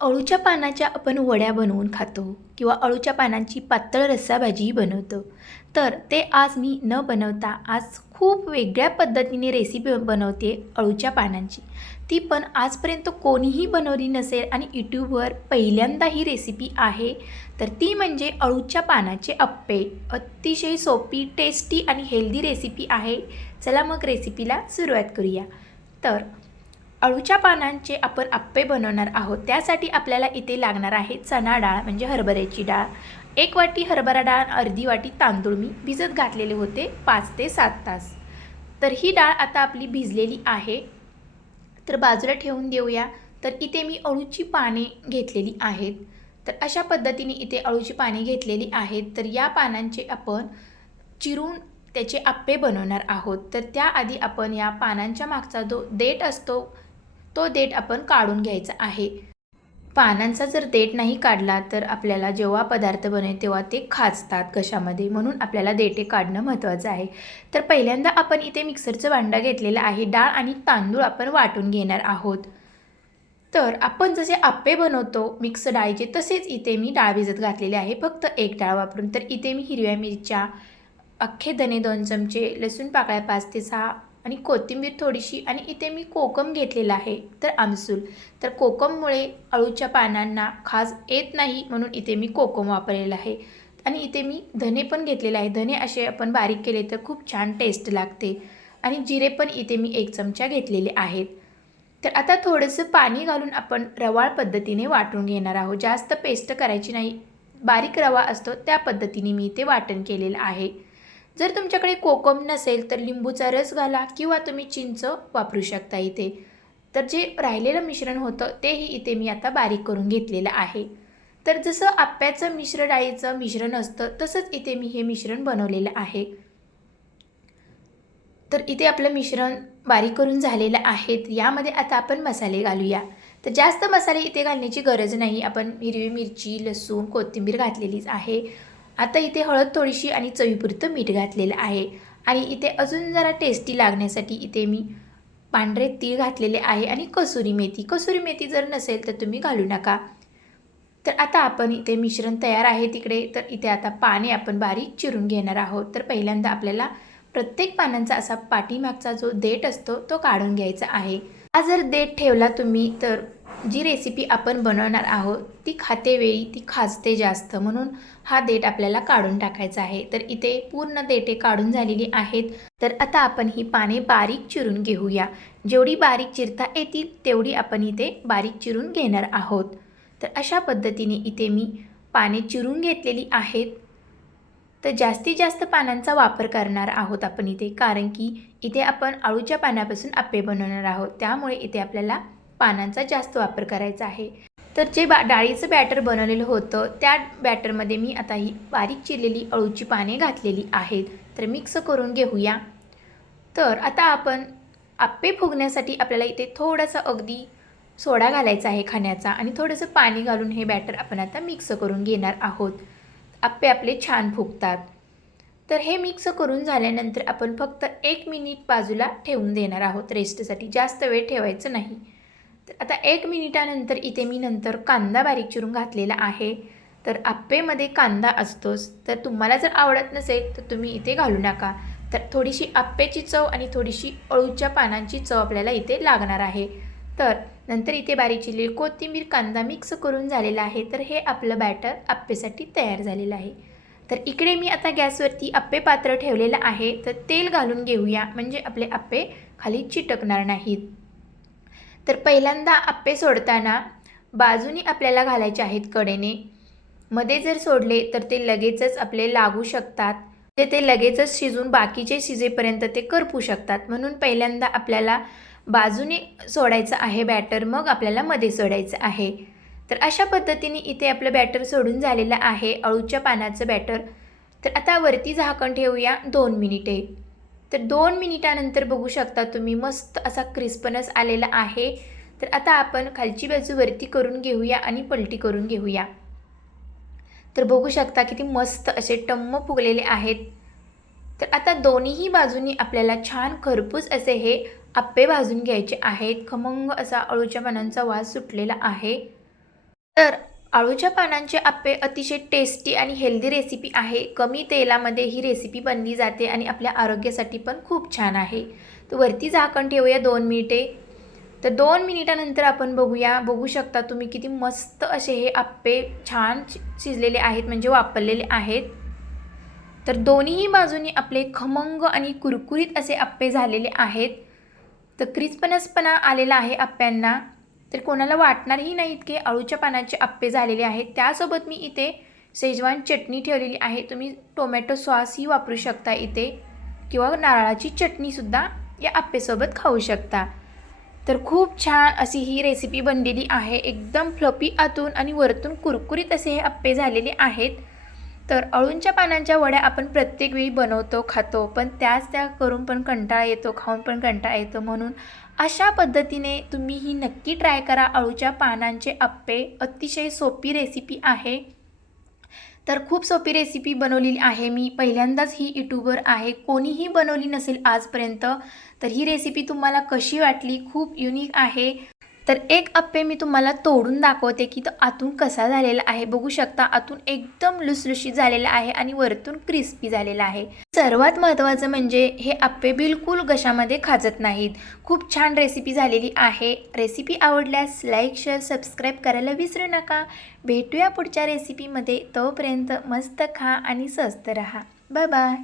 अळूच्या पानाच्या आपण वड्या बनवून खातो किंवा अळूच्या पानांची पातळ रस्साभाजीही बनवतो. तर ते आज मी न बनवता आज खूप वेगळ्या पद्धतीने रेसिपी बनवते अळूच्या पानांची. ती पण आजपर्यंत कोणीही बनवली नसेल आणि यूट्यूबवर पहिल्यांदा ही रेसिपी आहे तर ती म्हणजे अळूच्या पानाचे अप्पे. अतिशय सोपी टेस्टी आणि हेल्दी रेसिपी आहे. चला मग रेसिपीला सुरुवात करूया. तर अळूच्या पानांचे आपण आप्पे बनवणार आहोत. त्यासाठी आपल्याला इथे लागणार आहे चणा डाळ म्हणजे हरभऱ्याची डाळ. एक वाटी हरभरा डाळ अर्धी वाटी तांदूळ. मी भिजत घातलेले होते पाच ते सात तास. तर ही डाळ आता आपली भिजलेली आहे. तर बाजूला ठेवून देऊया. तर इथे मी अळूची पाने घेतलेली आहेत. तर अशा पद्धतीने इथे अळूची पाने घेतलेली आहेत. तर या पानांचे आपण चिरून त्याचे आप्पे बनवणार आहोत. तर त्याआधी आपण या पानांच्या मागचा जो देठ असतो तो देठ आपण काढून घ्यायचा आहे. पानांचा जर देठ नाही काढला तर आपल्याला जेव्हा पदार्थ बनेल तेव्हा ते खाजतात घशामध्ये म्हणून आपल्याला देठे काढणं महत्त्वाचं आहे. तर पहिल्यांदा आपण इथे मिक्सरचं भांडं घेतलेलं आहे. डाळ आणि तांदूळ आपण वाटून घेणार आहोत. तर आपण जसे आप्पे बनवतो मिक्स डाळीचे तसेच इथे मी डाळ भिजत घातलेले आहे. फक्त एक डाळ वापरून. तर इथे मी हिरव्या मिरच्या अख्खे धने दोन चमचे लसूण पाकळ्या पाच ते सहा आणि कोथिंबीर थोडीशी आणि इथे मी कोकम घेतलेला आहे. तर आमसूल. तर कोकममुळे अळूच्या पानांना खाज येत नाही म्हणून इथे मी कोकम वापरलेलं आहे. आणि इथे मी धने पण घेतलेले आहे. धने असे आपण बारीक केले तर खूप छान टेस्ट लागते. आणि जिरे पण इथे मी एक चमचा घेतलेले आहेत. तर आता थोडंसं पाणी घालून आपण रवाळ पद्धतीने वाटून घेणार आहोत. जास्त पेस्ट करायची नाही. बारीक रवा असतो त्या पद्धतीने मी इथे वाटण केलेलं आहे. जर तुमच्याकडे कोकम नसेल तर लिंबूचा रस घाला किंवा तुम्ही चिंच वापरू शकता इथे. तर जे राहिलेलं मिश्रण होतं तेही इथे मी आता बारीक करून घेतलेलं आहे. तर जसं आप्याचं मिश्र डाळीचं मिश्रण असतं तसंच इथे मी हे मिश्रण बनवलेलं आहे. तर इथे आपलं मिश्रण बारीक करून झालेलं आहे. यामध्ये आता आपण मसाले घालूया. तर जास्त मसाले इथे घालण्याची गरज नाही. आपण हिरवी मिरची लसूण कोथिंबीर घातलेलीच आहे. आता इथे हळद थोडीशी आणि चवीपुरतं मीठ घातलेलं आहे. आणि इथे अजून जरा टेस्टी लागण्यासाठी इथे मी पांढरे तीळ घातलेले आहे आणि कसुरी मेथी. कसुरी मेथी जर नसेल तर तुम्ही घालू नका. तर आता आपण इथे मिश्रण तयार आहे तिकडे. तर इथे आता पाने आपण बारीक चिरून घेणार आहोत. तर पहिल्यांदा आपल्याला प्रत्येक पानांचा असा पाठीमागचा जो देठ असतो तो काढून घ्यायचा आहे. हा जर देठ ठेवला तुम्ही तर जी रेसिपी आपण बनवणार आहोत ती खातेवेळी ती खाजते जास्त. म्हणून हा देठ आपल्याला काढून टाकायचा आहे. तर इथे पूर्ण देठे काढून झालेली आहेत. तर आता आपण ही पाने बारीक चिरून घेऊया. जेवढी बारीक चिरता येतील तेवढी आपण इथे बारीक चिरून घेणार आहोत. तर अशा पद्धतीने इथे मी पाने चिरून घेतलेली आहेत. तर जास्तीत जास्त पानांचा वापर करणार आहोत आपण इथे. कारण की इथे आपण आळूच्या पानापासून आप्पे बनवणार आहोत. त्यामुळे इथे आपल्याला पानांचा जास्त वापर करायचा आहे. तर जे बा डाळीचं बॅटर बनवलेलं होतं त्या बॅटरमध्ये मी आता ही बारीक चिरलेली अळूची पाने घातलेली आहेत. तर मिक्स करून घेऊया. तर आता आपण आप्पे फुगण्यासाठी आपल्याला इथे थोडासा अगदी सोडा घालायचा आहे खाण्याचा आणि थोडंसं पाणी घालून हे बॅटर आपण आता मिक्स करून घेणार आहोत. आप्पे आपले छान फुगतात. तर हे मिक्स करून झाल्यानंतर आपण फक्त एक मिनिट बाजूला ठेवून देणार आहोत. रेस्टसाठी जास्त वेळ ठेवायचं नाही. तर आता एक मिनिटानंतर इथे मी नंतर कांदा बारीक चिरून घातलेला आहे. तर आप्पेमध्ये कांदा असतोच. तर तुम्हाला जर आवडत नसेल तर तुम्ही इथे घालू नका. तर थोडीशी आप्पेची चव आणि थोडीशी अळूच्या पानांची चव आपल्याला इथे लागणार आहे. तर नंतर इथे बारीक चिरलेली कोथिंबीर कांदा मिक्स करून झालेला आहे. तर हे आपलं बॅटर आप्पेसाठी तयार झालेलं आहे. तर इकडे मी आता गॅसवरती आप्पे पात्र ठेवलेलं आहे. तर तेल घालून घेऊया. म्हणजे आपले आप्पे खाली चिटकणार नाहीत. तर पहिल्यांदा आप्पे सोडताना बाजूनी आपल्याला घालायचे आहेत कडेने. मध्ये जर सोडले तर ते लगेचच आपले लागू शकतात. ते ते लगेचच शिजून बाकीचे शिजेपर्यंत ते करपू शकतात. म्हणून पहिल्यांदा आपल्याला बाजूने सोडायचं आहे बॅटर मग आपल्याला मध्ये सोडायचं आहे. तर अशा पद्धतीने इथे आपलं बॅटर सोडून झालेलं आहे. अळूच्या पानाचं बॅटर. तर आता वरती झाकण ठेवूया दोन मिनिटे. तर दोन मिनिटानंतर बघू शकता तुम्ही मस्त असा क्रिस्पनस आलेला आहे. तर आता आपण खालची बाजू वरती करून घेऊया आणि पलटी करून घेऊया. तर बघू शकता किती मस्त असे टम्म फुगलेले आहेत. तर आता दोन्हीही बाजूनी आपल्याला छान खरपूस असे हे आप्पे भाजून घ्यायचे आहेत. खमंग असा अळूच्या पानांचा वास सुटलेला आहे. तर आळूच्या पानांचे आप्पे अतिशय टेस्टी आणि हेल्दी रेसिपी आहे. कमी तेलामध्ये ही रेसिपी बनली जाते आणि आपल्या आरोग्यासाठी पण खूप छान आहे. तर वरती झाकण ठेवूया दोन मिनिटे. तर दोन मिनिटानंतर आपण बघूया बघू शकता तुम्ही किती मस्त असे हे आप्पे छान शि- शिजलेले आहेत म्हणजे वापरलेले आहेत. तर दोन्हीही बाजूनी आपले खमंग आणि कुरकुरीत असे आप्पे झालेले आहेत. तर क्रिस्पनसपणा आलेला आहे आप्प्यांना. तर कोणाला वाटणारही नाहीत की अळूच्या पानाचे आप्पे झालेले आहेत. त्यासोबत मी इथे शेजवान चटणी ठेवलेली आहे. तुम्ही टोमॅटो सॉसही वापरू शकता इथे. किंवा नारळाची चटणीसुद्धा या आप्पेसोबत खाऊ शकता. तर खूप छान अशी ही रेसिपी बनलेली आहे. एकदम फ्लपी आतून आणि वरतून कुरकुरीत असे हे आप्पे झालेले आहेत. तर अळूंच्या पानांच्या वड्या आपण प्रत्येक वेळी बनवतो खातो. पण त्याच त्या करून पण कंटाळा येतो खाऊन पण कंटाळा येतो म्हणून अशा पद्धतीने तुम्ही ही नक्की ट्राय करा अळूच्या पानांचे आप्पे. अतिशय सोपी रेसिपी आहे. तर खूप सोपी रेसिपी बनवलेली आहे मी. पहिल्यांदाच ही यूट्यूबर आहे. कोणीही बनवली नसेल आजपर्यंत तर ही रेसिपी तुम्हाला कशी वाटली? खूप युनिक आहे. तर एक अप्पे मी तुम्हाला तोडून दाखवते की तो आतून कसा झालेला आहे. बघू शकता आतून एकदम लुसलुशी झालेला आहे आणि वरतून क्रिस्पी झालेला आहे. सर्वात महत्त्वाचं म्हणजे हे अप्पे बिलकुल घशामध्ये खाजत नाहीत. खूप छान रेसिपी झालेली आहे. रेसिपी आवडल्यास लाईक शेअर सबस्क्राईब करायला विसरू नका. भेटूया पुढच्या रेसिपीमध्ये तोपर्यंत मस्त खा आणि स्वस्त रहा. Bye bye